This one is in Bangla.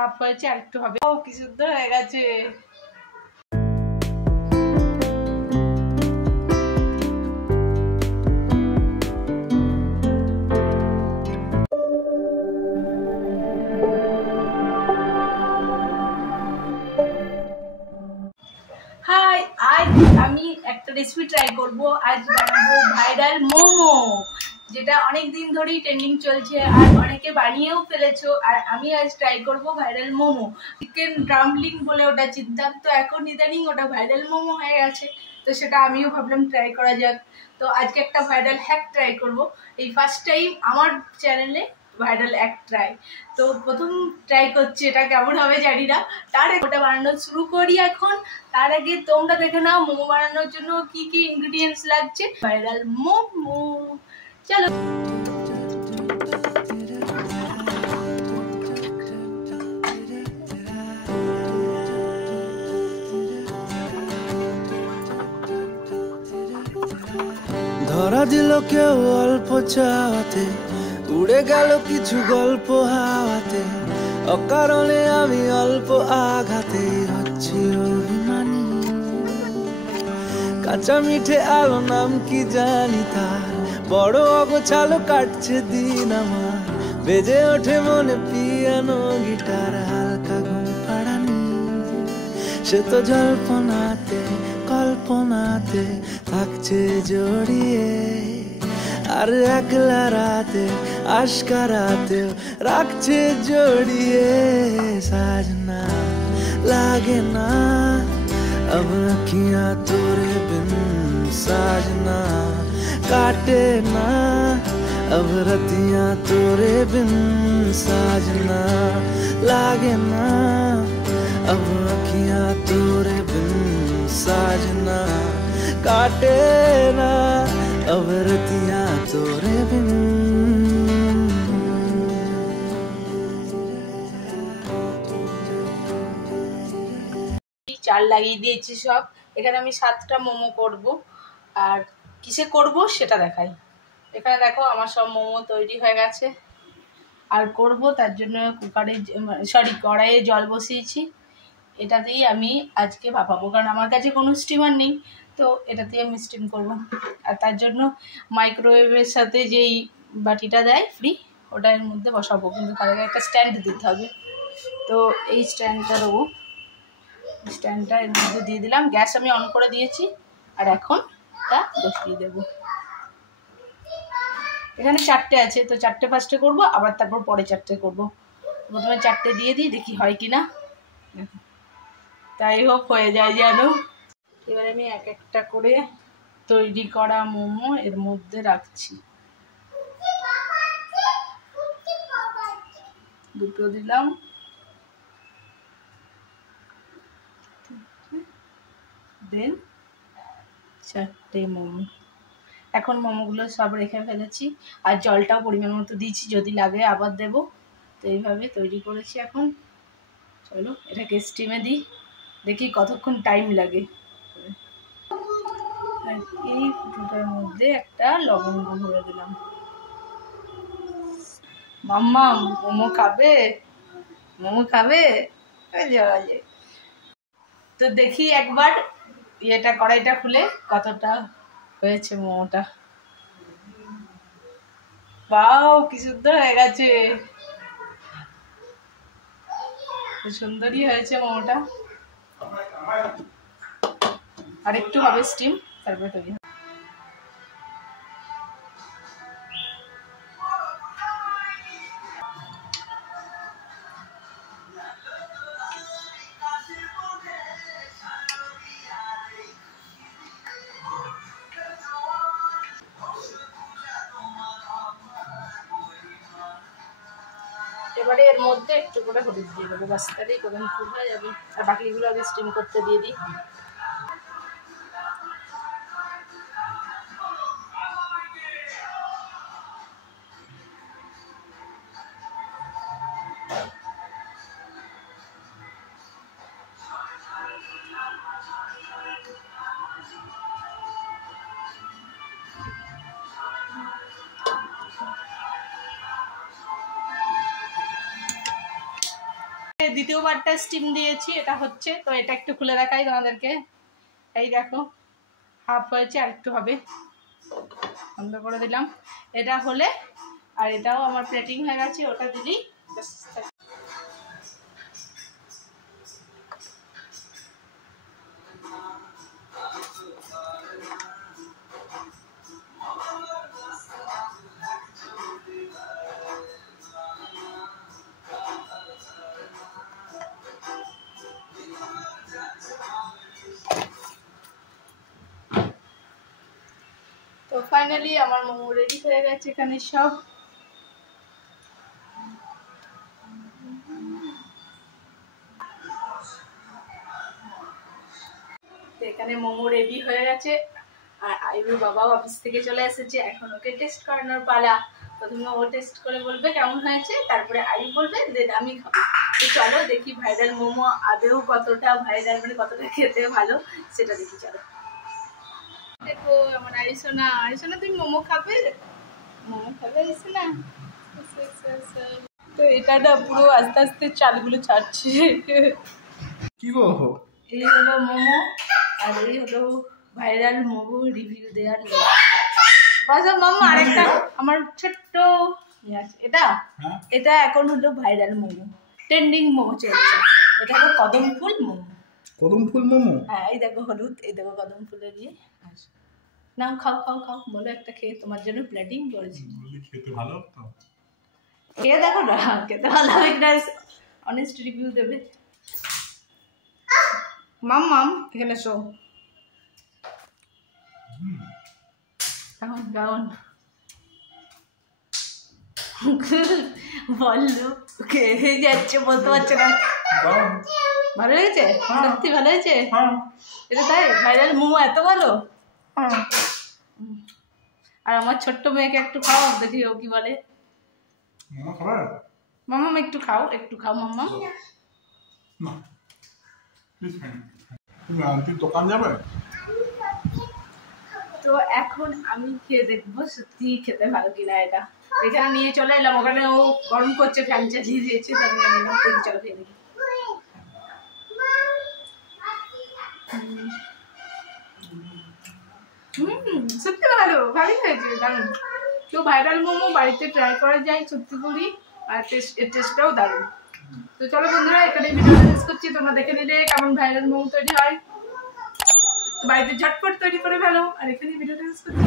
হাফ হয়েছে, আর একটু হবে। ও কি সুন্দর হয়ে গেছে। হাই, আজ আমি একটা রেসিপি ট্রাই করব। আজ বানাবো ভাইরাল মোমো, যেটা অনেক দিন ধরেই ট্রেন্ডিং চলছে আর অনেকে বানিয়েও ফেলেছো। আর আমি আজ ট্রাই করব ভাইরাল মোমো। চিকেন ডাম্পলিং বলে ওটা চিনতাম, তো এখন ইদানিং ওটা ভাইরাল মোমো হয়ে গেছে, তো সেটা আমিও ভাবলাম ট্রাই করা যাক। তো আজকে একটা ভাইরাল হ্যাক ট্রাই করব, এই ফার্স্ট টাইম আমার চ্যানেলে ভাইরাল এক ট্রাই। তো প্রথম ট্রাই করছি, এটা কেমন হবে জানি না। তার ওটা বানানো শুরু করি এখন। তার আগে তোমরা দেখে নাও মোমো বানানোর জন্য কি কি ইনগ্রেডিয়েন্টস লাগছে। ভাইরাল মোমো, চলো। ধরা দিল কেউ অল্প চাওয়াতে, উড়ে গেল কিছু গল্প হাওয়াতে, অকারণে আমি অল্প আঘাতে হচ্ছি অভিমানী। কাঁচা মিঠে আলো নাম কি জানি তার, বড় অগোছালো কাটছে দিন আমার। বেজে ওঠে মনে পিয়ানো গিটার, হালকা ঘুম পাড়ানি। সে তো জল্পনাতে কল্পনাতে থাকছে জড়িয়ে, আর একলা রাতে আশকারাতেও রাখছে জড়িয়ে। সাজনা লাগে না अब अखियां तोरे बिन, साजना काटे ना अब रतियां तोरे बिन। साजना लागे ना अब अखियां तोरे बिन, साजना काटे ना अब रतियां तोरे बिन। চাল লাগিয়ে দিয়েছি সব। এখানে আমি 7টা মোমো করব, আর কিসে করব সেটা দেখাই। এখানে দেখো আমার সব মোমো তৈরি হয়ে গেছে। আর করব তার জন্য কড়াইয়ে জল বসিয়েছি। এটা দিয়ে আমি আজকে ভাপাবো, কারণ আমার কাছে কোনো স্টিমার নেই, তো এটা দিয়ে আমি স্টিম করব। আর তার জন্য মাইক্রোওয়েভের সাথে যেই বাটিটা দেয় ফ্রি, ওটার মধ্যে বসাবো, কিন্তু তার আগে একটা স্ট্যান্ড দিতে হবে। তো এই স্ট্যান্ডটা দেবো, স্ট্যান্ডটা এর মধ্যে দিয়ে দিলাম। গ্যাস আমি অন করে দিয়েছি, আর এখন এটা বসিয়ে দেব। এখানে 4টে আছে, তো 4টে ফার্স্টে করবো, আবার তারপর পরে 4টে করবো। প্রথমে 4টে দিয়ে দিই, দেখি হয় কিনা। তাই হোক, হয়ে যায় যেন। এবারে আমি এক একটা করে তৈরি করা মোমো এর মধ্যে রাখছি। দুটো দিলাম, দেন 4টে মোমো। এখন মোমোগুলো সব রেখে ফেলেছি, আর জলটাও পরিমাণ মতো দিয়েছি, যদি লাগে আবার দেব। তো এইভাবে তৈরি করেছি এখন। চলো এটাকে স্টিমে দিই, দেখি কতক্ষণ টাইম লাগে। আর এই দুটোর মধ্যে একটা লবঙ্গ ভরে দিলাম। মাম্মা মোমো খাবে? মোমো খাবে? তো দেখি একবার ইয়েটা, কড়াইটা খুলে কতটা হয়েছে মোমোটা। বাও, কি সুন্দর হয়ে গেছে, সুন্দরই হয়েছে মোমোটা। আর একটু হবে স্টিম, তারপরে তৈরি। এবারে এর মধ্যে একটু করে হলুদ দিয়ে দেবো, বাস, তাহলেই কোদাম ফুল হয়ে যাবে। আর বাকিগুলো আগে স্টিম করতে দিয়ে দিই। দ্বিতীয়বারটা স্টিম দিয়েছি, এটা হচ্ছে। তো এটা একটু খুলে দেখাই তোমাদেরকে। এই দেখো হাফ হয়েছে, আর একটু হবে। বন্ধ করে দিলাম। এটা হলে, আর এটাও আমার প্লেটিং হয়ে গেছে, ওটা দিলেই তো ফাইনালি আমার মোমো রেডি হয়ে গেছে এখানে সব। এখানে মোমো রেডি হয়ে গেছে, আর আইবুর বাবাও অফিস থেকে চলে এসেছে। এখন ওকে টেস্ট করানোর পালা। প্রথমে ও টেস্ট করে বলবে কেমন হয়েছে, তারপরে আইবু বলবে, দেন আমি খাবো। তো চলো দেখি ভাইরাল মোমো আদেও কতটা ভাইরাল, মানে কতটা খেতে ভালো সেটা দেখি। চলো দেখো আমার আইসোনা। আইসোনা তুমি মোমো খাবে? মোমো খাবে আইসোনা? তো এটা না পুরো আস্তে আস্তে চালগুলো ছাড়ছে। কি গো, এই হলো মোমো, আর এই হলো ভাইরাল মোমো রিভিউ দেওয়ার লোক। বাজা মাম্মা আরেকটা আমার ছোট্ট এটা, এটা এখন হলো ভাইরাল মোমো, ট্রেন্ডিং মোমো চলছে। এটা হলো কদম ফুল মোমো। কদম ফুল মোমো? হ্যাঁ, এই দেখো হলুদ, এই দেখো কদম ফুলের দিয়ে। নাও খাও খাও খাও, বলো একটা খেয়ে, তোমার জন্য প্লেটিং করেছি। খেতে ভালো তো? খেয়ে দেখো না, খেতে ভালো হবে না, অনেস্ট রিভিউ দেবে। মাম মাম এখানে শো কেমন কেমন বললো, খেয়ে যাচ্ছে, বলতে পারছে না। ভালো হয়েছে? সত্যি ভালো হয়েছে? এটা তাই ভাইরাল মোমো এত ভালো? আর আমার ছোট্ট মেয়েকে একটু খাও, দেখি ও কি বলে। মাম্মা একটু খাও, একটু খাও মাম্মা। তুমি আন্টির দোকান যাবে? তো এখন আমি খেয়ে দেখবো সত্যি খেতে ভালো কিনা। এটা এখানে নিয়ে চলে এলাম, ওখানে ও গরম করছে, ফ্যান চালিয়ে দিয়েছে, তার চলো খেয়ে দেখি। সত্যি ভালো, ভালোই হয়েছে, দারুণ। তো ভাইরাল মোমো বাড়িতে ট্রাই করা যায় সত্যি করি, আর টেস্টটাও দারুণ। তো চলো বন্ধুরা, এখানে ভিডিওটা শেষ করছি। তোমরা দেখে নিলে কেমন ভাইরাল মোমো তৈরি হয়, বাড়িতে ঝটপট তৈরি করে ফেলো। আর এখানে ভিডিওটা শেষ করছি।